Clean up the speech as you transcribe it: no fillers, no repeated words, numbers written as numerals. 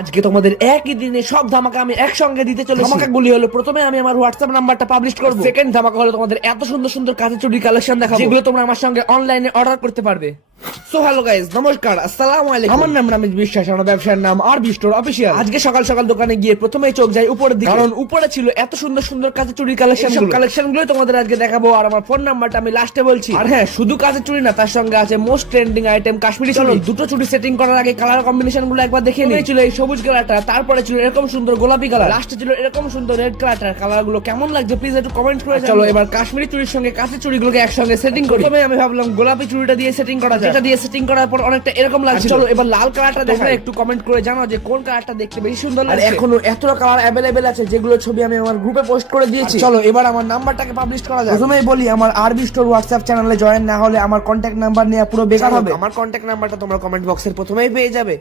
আজকে তোমাদের একই দিনে সব ধামাকা আমি একসঙ্গে দিতে চলেছি। ধামাকাগুলি হলো, প্রথমে আমি আমার হোয়াটসঅ্যাপ নাম্বারটা পাবলিশ করব। সেকেন্ড ধামাকা হলো তোমাদের এত সুন্দর সুন্দর কাঁচা চুড়ি কালেকশন দেখাবো, যেগুলো তোমরা আমার সঙ্গে অনলাইনে অর্ডার করতে পারবে। সো হ্যালো গাইস, নমস্কার, আসসালামু আলাইকুম। আমার নাম রামিজ বিশ্বাস, আমার ব্যবসার নাম আরবি স্টোর অফিসিয়াল। আজকে সকাল সকাল দোকানে গিয়ে প্রথমেই চোখ যায় উপরের দিকে, কারণ উপরে ছিল এত সুন্দর সুন্দর কাঁচা চুড়ি কালেকশন। সব কালেকশন গুলো তোমাদের আজকে দেখাবো, আর আমার ফোন নাম্বারটা আমি লাস্টে বলছি। আর হ্যাঁ, শুধু কাঁচা চুড়ি না, তার সঙ্গে আছে মোস্ট ট্রেন্ডিং আইটেম কাশ্মীরি চুড়ি। দুটো চুড়ি সেটিং করার আগে কালার কম্বিনেশন গুলো একবার দেখে নিই। ছিল এই সবুজ কালারটা, তারপরে ছিল এরকম সুন্দর গোলাপি কালার, লাস্টে ছিল এরকম সুন্দর রেড কালারটার। কালার গুলো কেমন লাগছে প্লিজ একটু কমেন্ট করে চলো এবার কাশ্মীরি চুড়ির সঙ্গে কাঁচা চুড়িগুলোকে একসঙ্গে সেটিং করি। প্রথমে আমি ভাবলাম গোলাপি চুড়িটা দিয়ে সেটিং করা যায়, এটা দিয়ে সেটিং করার পর অনেকটা এরকম লাগছে। চলো এবার লাল কালারটা দেখো, একটু কমেন্ট করে জানাও যে কোন কালারটা দেখতে বেশি সুন্দর লাগছে। আর এখনো এতটা কালার অ্যাভেলেবেল আছে, যেগুলো ছবি আমি আমার গ্রুপে পোস্ট করে দিয়েছি। চলো এবার আমার নাম্বারটাকে পাবলিশ করা যায়। প্রথমেই বলি, আমার আরবি স্টোর হোয়াটসঅ্যাপ চ্যানেলে জয়েন না হলে আমার কন্ট্যাক্ট নাম্বার নেওয়া পুরো বেকার হবে। আমার কন্ট্যাক্ট নাম্বারটা তোমরা কমেন্ট বক্সের প্রথমেই পেয়ে যাবে।